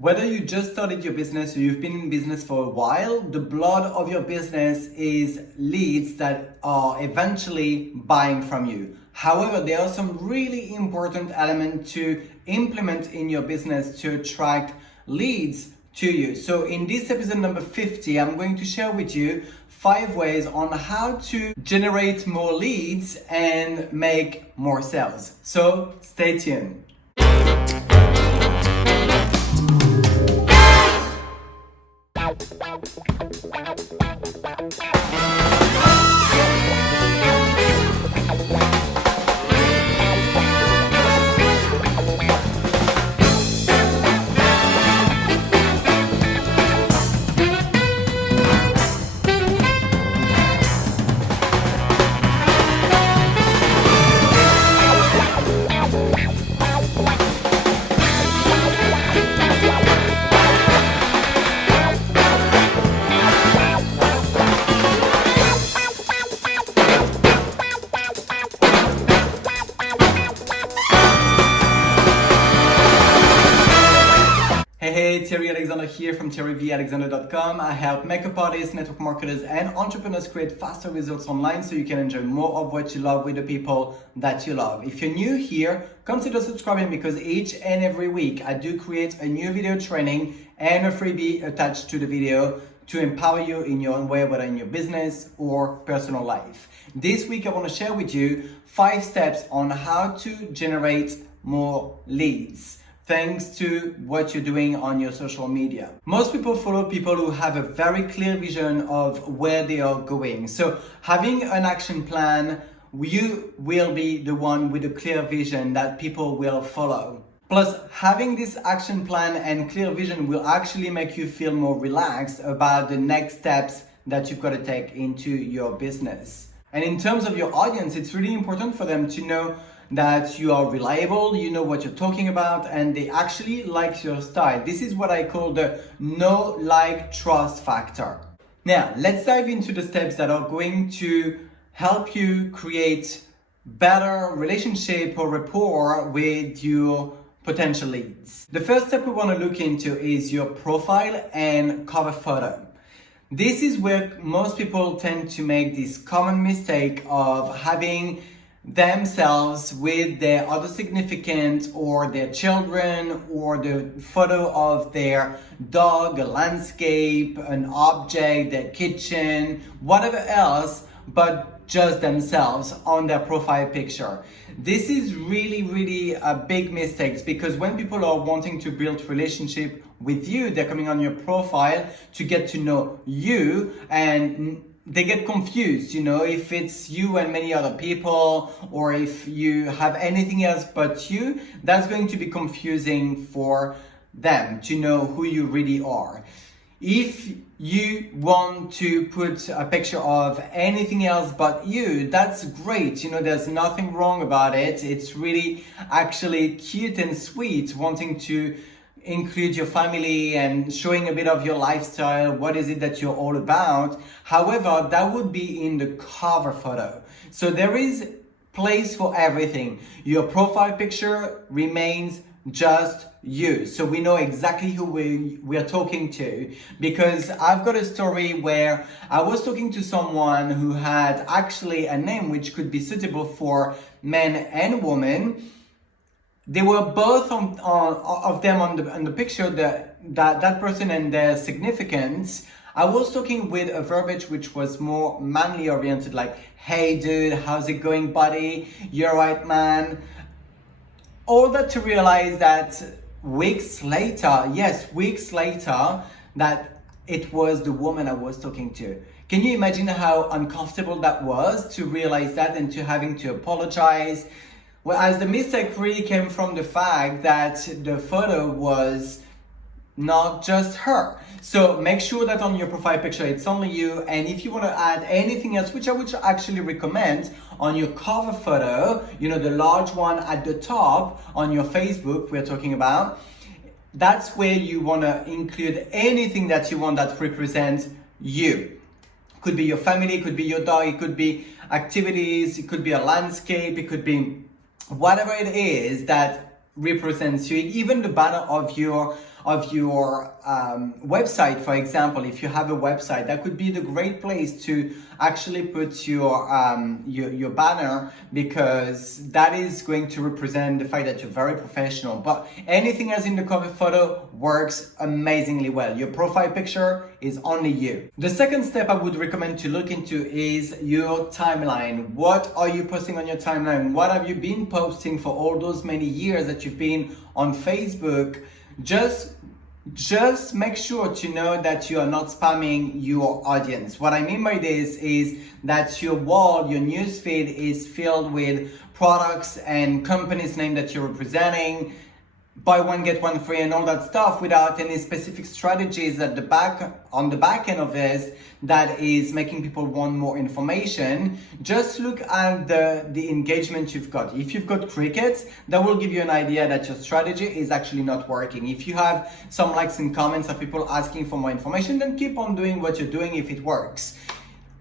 Whether you just started your business or you've been in business for a while, the blood of your business is leads that are eventually buying from you. However, there are some really important elements to implement in your business to attract leads to you. So in this episode number 50, I'm going to share with you 5 ways on how to generate more leads and make more sales. So stay tuned. Hey, Thierry Alexander here from thierryvalexander.com. I help makeup artists, network marketers, and entrepreneurs create faster results online so you can enjoy more of what you love with the people that you love. If you're new here, consider subscribing because each and every week I do create a new video training and a freebie attached to the video to empower you in your own way, whether in your business or personal life. This week I want to share with you 5 steps on how to generate more leads, thanks to what you're doing on your social media. Most people follow people who have a very clear vision of where they are going. So having an action plan, you will be the one with a clear vision that people will follow. Plus, having this action plan and clear vision will actually make you feel more relaxed about the next steps that you've got to take into your business. And in terms of your audience, it's really important for them to know that you are reliable, you know what you're talking about, and they actually like your style. This is what I call the know, like, trust factor. Now, let's dive into the steps that are going to help you create better relationship or rapport with your potential leads. The first step we want to look into is your profile and cover photo. This is where most people tend to make this common mistake of having themselves with their other significant or their children or the photo of their dog, a landscape, an object, their kitchen, whatever else, but just themselves on their profile picture. This is really a big mistake because when people are wanting to build relationship with you, they're coming on your profile to get to know you and they get confused, if it's you and many other people, or if you have anything else but you, that's going to be confusing for them to know who you really are. If you want to put a picture of anything else but you, that's great. There's nothing wrong about it. It's really actually cute and sweet wanting to include your family and showing a bit of your lifestyle. What is it that you're all about? However, that would be in the cover photo. So there is place for everything. Your profile picture remains just you. So we know exactly who we're talking to, because I've got a story where I was talking to someone who had actually a name which could be suitable for men and women. They were both of them on the picture, that person and their significance. I was talking with a verbiage which was more manly oriented, like, hey dude, how's it going buddy? You're right man. All that to realize that weeks later, that it was the woman I was talking to. Can you imagine how uncomfortable that was to realize that and to having to apologize? Whereas the mistake really came from the fact that the photo was not just her. So make sure that on your profile picture it's only you, and if you want to add anything else, which I would actually recommend, on your cover photo, the large one at the top on your Facebook we're talking about, that's where you want to include anything that you want that represents you. Could be your family, it could be your dog, it could be activities, it could be a landscape, it could be whatever it is that represents you, even the banner of your of your website, for example. If you have a website, that could be the great place to actually put your banner, because that is going to represent the fact that you're very professional. But anything else in the cover photo works amazingly well. Your profile picture is only you. The second step I would recommend to look into is your timeline. What are you posting on your timeline? What have you been posting for all those many years that you've been on Facebook? Just make sure to know that you are not spamming your audience. What I mean by this is that your wall, your newsfeed is filled with products and companies' name that you're representing, buy one get one free and all that stuff, without any specific strategies on the back end of this that is making people want more information. Just look at the engagement you've got. If you've got crickets, that will give you an idea that your strategy is actually not working. If you have some likes and comments of people asking for more information, then keep on doing what you're doing if it works.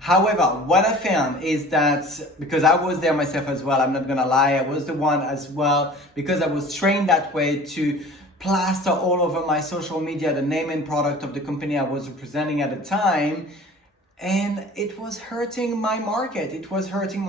However, what I found is that, because I was there myself as well, I'm not gonna lie, I was the one as well, because I was trained that way to plaster all over my social media the name and product of the company I was representing at the time, and it was hurting my market. It was hurting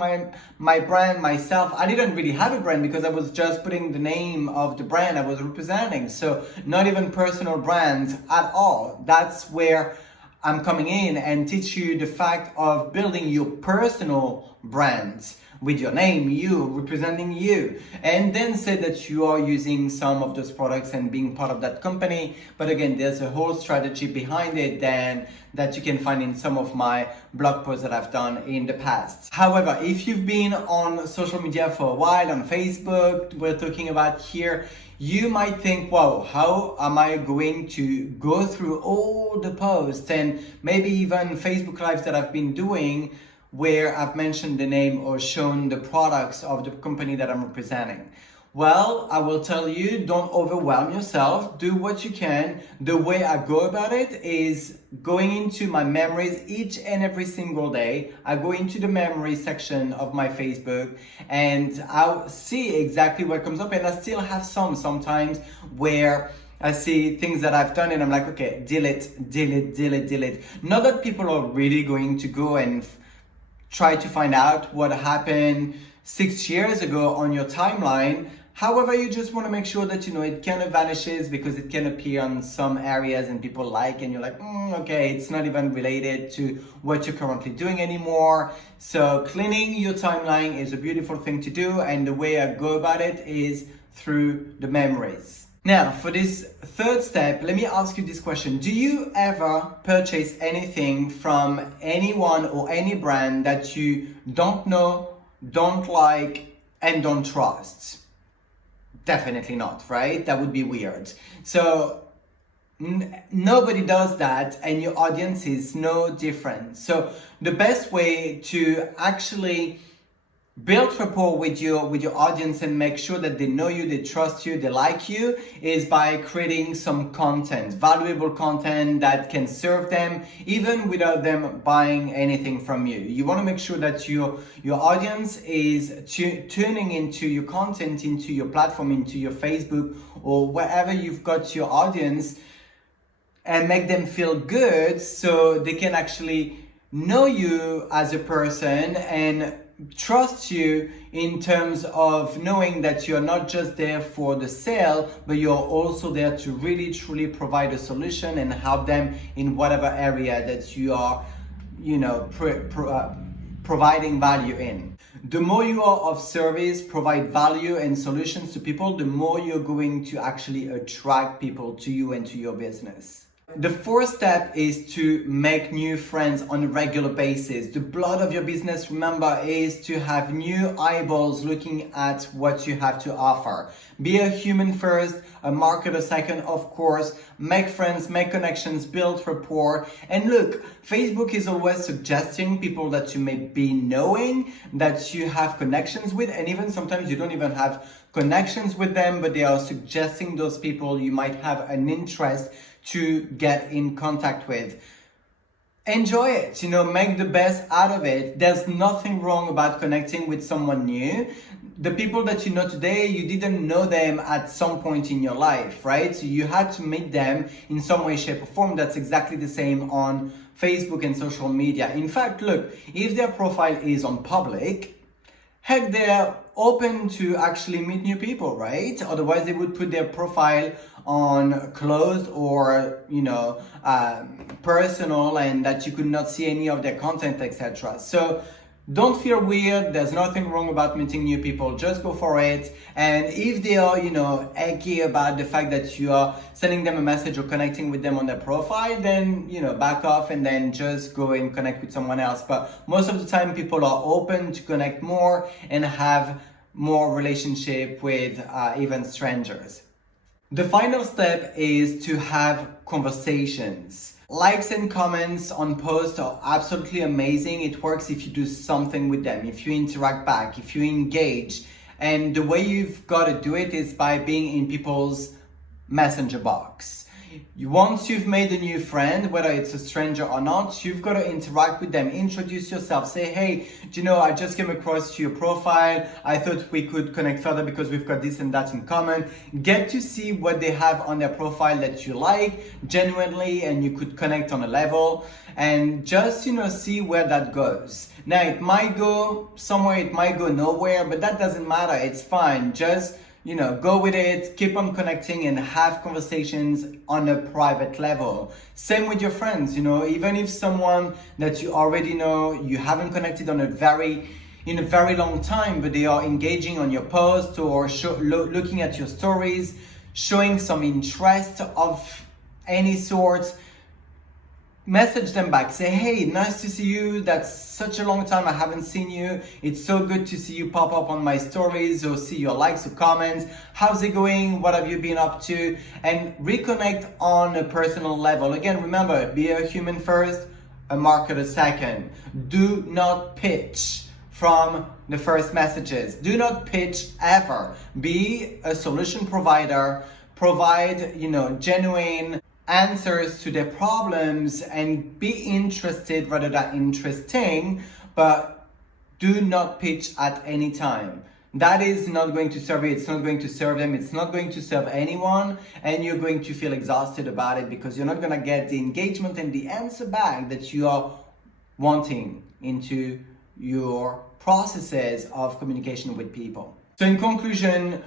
my brand, myself. I didn't really have a brand because I was just putting the name of the brand I was representing, so not even personal brands at all. That's where I'm coming in and teach you the fact of building your personal brands with your name, you, representing you, and then say that you are using some of those products and being part of that company. But again, there's a whole strategy behind it then that you can find in some of my blog posts that I've done in the past. However, if you've been on social media for a while, on Facebook, we're talking about here, you might think, wow, how am I going to go through all the posts and maybe even Facebook Lives that I've been doing where I've mentioned the name or shown the products of the company that I'm representing? Well, I will tell you, don't overwhelm yourself. Do what you can. The way I go about it is going into my memories each and every single day. I go into the memory section of my Facebook and I'll see exactly what comes up. And I still have sometimes where I see things that I've done and I'm like, okay, delete. Not that people are really going to go and try to find out what happened 6 years ago on your timeline. However, you just want to make sure that, it kind of vanishes, because it can appear on some areas and people like, and you're like, okay, it's not even related to what you're currently doing anymore. So cleaning your timeline is a beautiful thing to do. And the way I go about it is through the memories. Now, for this third step, let me ask you this question. Do you ever purchase anything from anyone or any brand that you don't know, don't like, and don't trust? Definitely not, right? That would be weird. So nobody does that, and your audience is no different. So the best way to actually build rapport with your audience and make sure that they know you, they trust you, they like you, is by creating some content, valuable content that can serve them even without them buying anything from you. You want to make sure that your audience is tuning into your content, into your platform, into your Facebook or wherever you've got your audience, and make them feel good so they can actually know you as a person and trust you in terms of knowing that you're not just there for the sale, but you're also there to really truly provide a solution and help them in whatever area that you are, providing value in. The more you are of service, provide value and solutions to people, the more you're going to actually attract people to you and to your business. The fourth step is to make new friends on a regular basis. The blood of your business, remember, is to have new eyeballs looking at what you have to offer. Be a human first, a marketer second, of course. Make friends, make connections, build rapport. And look, Facebook is always suggesting people that you may be knowing, that you have connections with, and even sometimes you don't even have connections with them, but they are suggesting those people you might have an interest to get in contact with. enjoy it, make the best out of it. There's nothing wrong about connecting with someone new. The people that you know today, you didn't know them at some point in your life, right? So you had to meet them in some way, shape, or form. That's exactly the same on Facebook and social media. In fact, look, if their profile is on public, heck, they're open to actually meet new people, right? Otherwise, they would put their profile on closed or, personal, and that you could not see any of their content, etc. So don't feel weird. There's nothing wrong about meeting new people. Just go for it. And if they are, eggy about the fact that you are sending them a message or connecting with them on their profile, then, back off and then just go and connect with someone else. But most of the time, people are open to connect more and have more relationship with even strangers. The final step is to have conversations. Likes and comments on posts are absolutely amazing. It works if you do something with them, if you interact back, if you engage. And the way you've got to do it is by being in people's messenger box. Once you've made a new friend, whether it's a stranger or not, you've got to interact with them, introduce yourself, say, hey, I just came across your profile. I thought we could connect further because we've got this and that in common. Get to see what they have on their profile that you like genuinely, and you could connect on a level, and just, see where that goes. Now, it might go somewhere, it might go nowhere, but that doesn't matter. It's fine. Just go with it, keep on connecting and have conversations on a private level. Same with your friends, even if someone that you already know, you haven't connected in a very long time, but they are engaging on your post or looking at your stories, showing some interest of any sort. Message them back, say, hey, nice to see you. That's such a long time I haven't seen you. It's so good to see you pop up on my stories or see your likes or comments. How's it going? What have you been up to? And reconnect on a personal level. Again, remember, be a human first, a marketer second. Do not pitch from the first messages. Do not pitch ever. Be a solution provider. Provide, genuine answers to their problems and be interested rather than interesting, but do not pitch at any time. That is not going to serve you, it's not going to serve them, it's not going to serve anyone, and you're going to feel exhausted about it because you're not going to get the engagement and the answer back that you are wanting into your processes of communication with people. So in conclusion,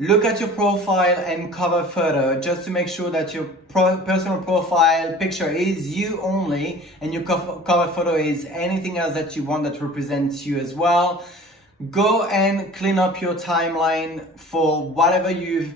look at your profile and cover photo just to make sure that your personal profile picture is you only, and your cover photo is anything else that you want that represents you as well. Go and clean up your timeline for whatever you've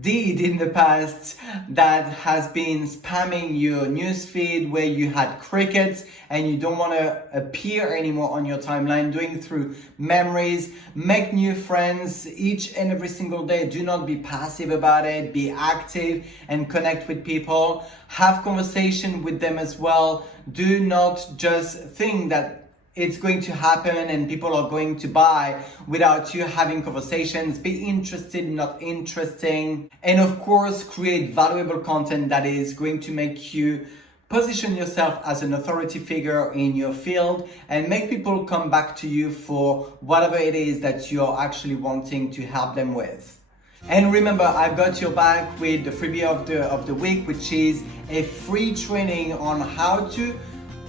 did in the past that has been spamming your newsfeed, where you had crickets and you don't want to appear anymore on your timeline. Doing through memories, make new friends each and every single day. Do not be passive about it. Be active and connect with people. Have conversation with them as well. Do not just think that it's going to happen and people are going to buy without you having conversations. Be interested, not interesting. And of course, create valuable content that is going to make you position yourself as an authority figure in your field and make people come back to you for whatever it is that you're actually wanting to help them with. And remember, I've got your back with the freebie of the week, which is a free training on how to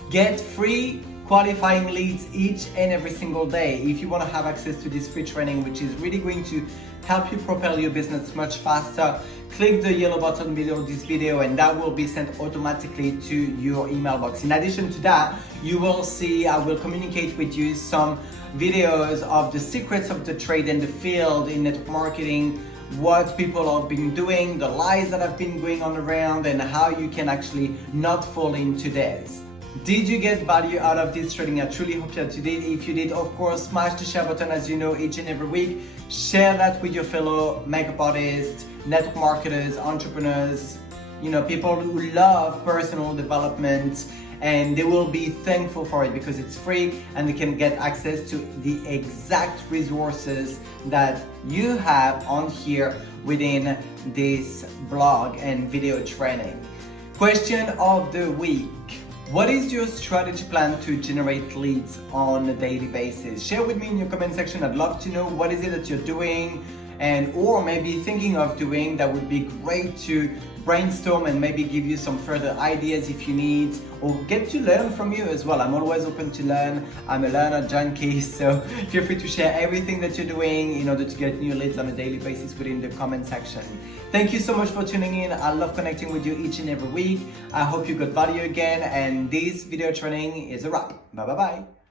get free qualifying leads each and every single day. If you want to have access to this free training, which is really going to help you propel your business much faster, click the yellow button below this video and that will be sent automatically to your email box. In addition to that, you will see, I will communicate with you some videos of the secrets of the trade and the field in network marketing, what people have been doing, the lies that have been going on around, and how you can actually not fall into this. Did you get value out of this training? I truly hope that you did. If you did, of course, smash the share button as you know each and every week. Share that with your fellow makeup artists, network marketers, entrepreneurs, people who love personal development, and they will be thankful for it because it's free and they can get access to the exact resources that you have on here within this blog and video training. Question of the week. What is your strategy plan to generate leads on a daily basis? Share with me in your comment section. I'd love to know what is it that you're doing and or maybe thinking of doing. That would be great to brainstorm and maybe give you some further ideas if you need, or get to learn from you as well. I'm always open to learn. I'm a learner junkie, so feel free to share everything that you're doing in order to get new leads on a daily basis within the comment section. Thank you so much for tuning in. I love connecting with you each and every week. I hope you got value again, and this video training is a wrap. Bye bye bye.